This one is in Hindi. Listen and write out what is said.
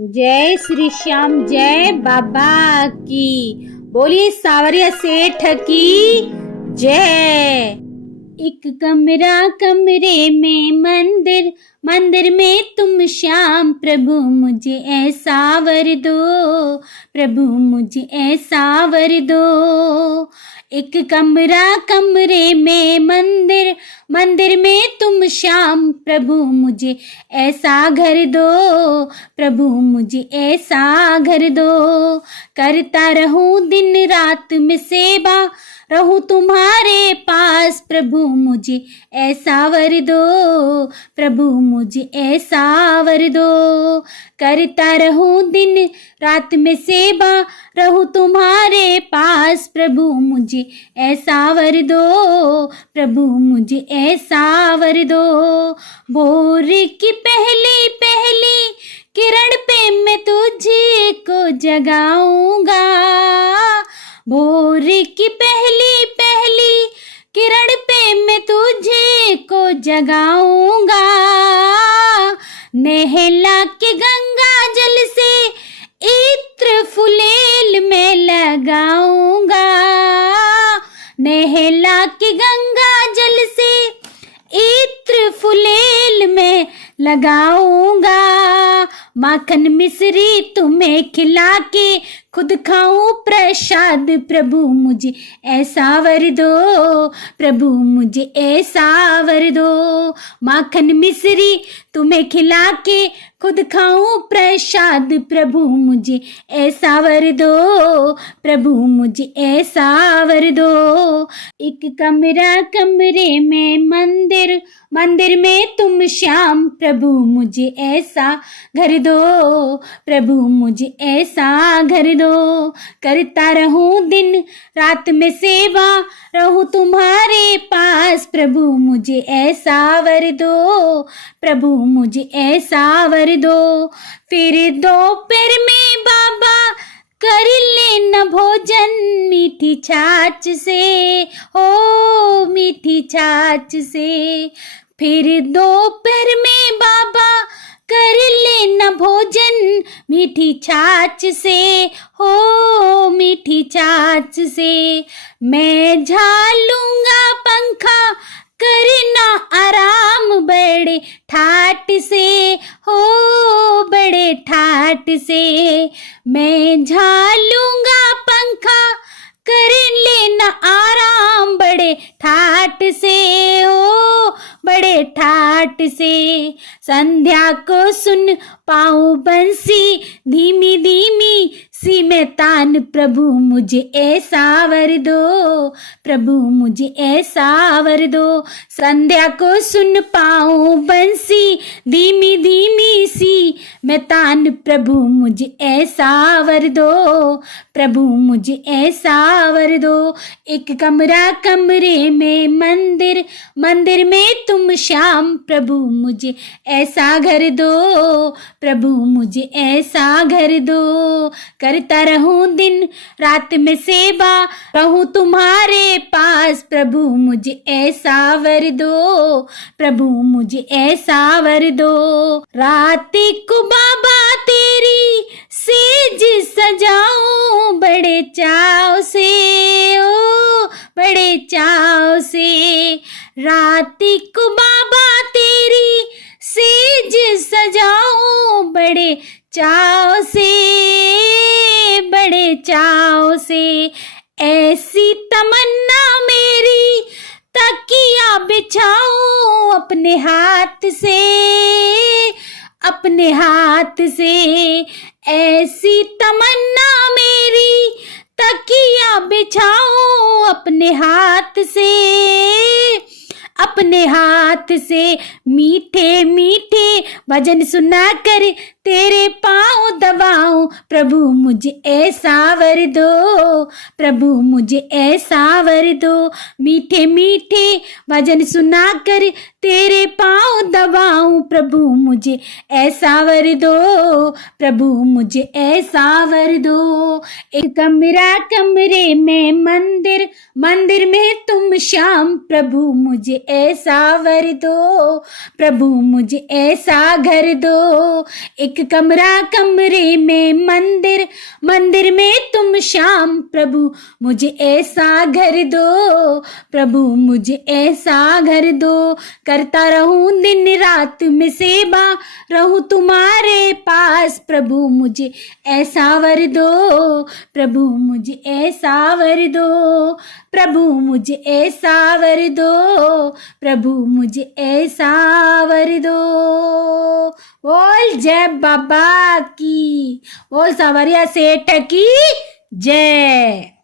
जय श्री श्याम, जय बाबा की। बोलिए सावरिया सेठ की जय। एक कमरा कमरे में मंदिर, मंदिर में तुम श्याम। प्रभु मुझे ऐसा वर दो, प्रभु मुझे ऐसा वर दो। एक कमरा कमरे में मंदिर, मंदिर में तुम श्याम। प्रभु मुझे ऐसा घर दो, प्रभु मुझे ऐसा घर दो। करता रहूं दिन रात में सेवा, रहूं तुम्हारे पास। प्रभु मुझे ऐसा वर दो, प्रभु मुझे ऐसा वर दो। करता रहूं दिन रात में सेवा, रहूं तुम्हारे पास। प्रभु मुझे ऐसा वर दो, प्रभु मुझे ऐसा वर दो। भोर की पहली पहली किरण पे मैं तुझे को जगाऊंगा। भोर की पहली पहली किरण पे मैं तुझे को जगाऊंगा। नहला के गंगा जल से इत्र फुलेल में लगाऊंगा। नहला के गंगा जल से इत्र फुलेल में लगाऊंगा। माखन मिश्री तुम्हें खिला के खुद खाऊं प्रसाद। प्रभु मुझे ऐसा वर दो, प्रभु मुझे ऐसा वर दो। माखन मिश्री तुम्हें खिला के खुद खाऊं प्रसाद। प्रभु मुझे ऐसा वर दो, प्रभु मुझे ऐसा वर दो। एक कमरा कमरे में मंदिर, मंदिर में तुम श्याम। प्रभु मुझे ऐसा घर दो, प्रभु मुझे ऐसा घर दो। करता रहूं दिन रात में सेवा, रहूं तुम्हारे पास। प्रभु मुझे ऐसा वर दो, प्रभु मुझे ऐसा वर दो। फिर दोपहर में बाबा कर लेना भोजन मीठी छाछ से, हो मीठी छाछ से। फिर दोपहर में बाबा कर लेना भोजन मीठी छाछ से, हो मीठी छाछ से। मैं झालूंगा पंखा करना आराम बड़े ठाट से, हो बड़े ठाट से। मैं झालूंगा पंखा कर लेना आराम बड़े ठाट से, हो बड़े ठाट से। संध्या को सुन पाऊं बंसी धीमी धीमी सी मैं तान। प्रभु मुझे ऐसा वर दो, प्रभु मुझे ऐसा वर दो। संध्या को सुन पाऊं बंसी धीमी धीमी सी मैं तान। प्रभु मुझे ऐसा वर दो, प्रभु मुझे ऐसा वर दो। एक कमरा कमरे में मंदिर, मंदिर में तुम श्याम। प्रभु मुझे ऐसा घर दो, प्रभु मुझे ऐसा घर दो। करता रहूं दिन रात में सेवा, रहूं तुम्हारे पास। प्रभु मुझे ऐसा वर दो, प्रभु मुझे ऐसा वर दो। रात को बाबा तेरी सेज सजाऊं बड़े चाव से, ओ बड़े चाव से। रात को बाबा तेरी सेज सजाऊं बड़े चाव से, बड़े चाव से। ऐसी तमन्ना मेरी तकिया बिछाऊं अपने हाथ से, अपने हाथ से। ऐसी तमन्ना मेरी तकिया बिछाऊं अपने हाथ से, अपने हाथ से। मीठे मीठे भजन सुना कर तेरे पाँव दबाऊं। प्रभु मुझे ऐसा वर दो, प्रभु मुझे ऐसा वर दो। मीठे मीठे भजन सुना कर तेरे पाँव दबाऊं। प्रभु मुझे ऐसा वर दो, प्रभु मुझे ऐसा वर दो। एक कमरा कमरे में मंदिर, मंदिर में तुम श्याम। प्रभु मुझे ऐसा वर दो, प्रभु मुझे ऐसा घर दो। एक एक कमरा कमरे में मंदिर, मंदिर में तुम श्याम। प्रभु मुझे ऐसा घर दो, प्रभु मुझे ऐसा घर दो, करता रहूं दिन रात में सेवा, रहूं तुम्हारे पास। प्रभु मुझे ऐसा वर दो, प्रभु मुझे ऐसा वर दो, प्रभु मुझे ऐसा वर दो, प्रभु मुझे ऐसा वर दो। बोल जय बाबा की, बोल सावरिया सेठ की जय।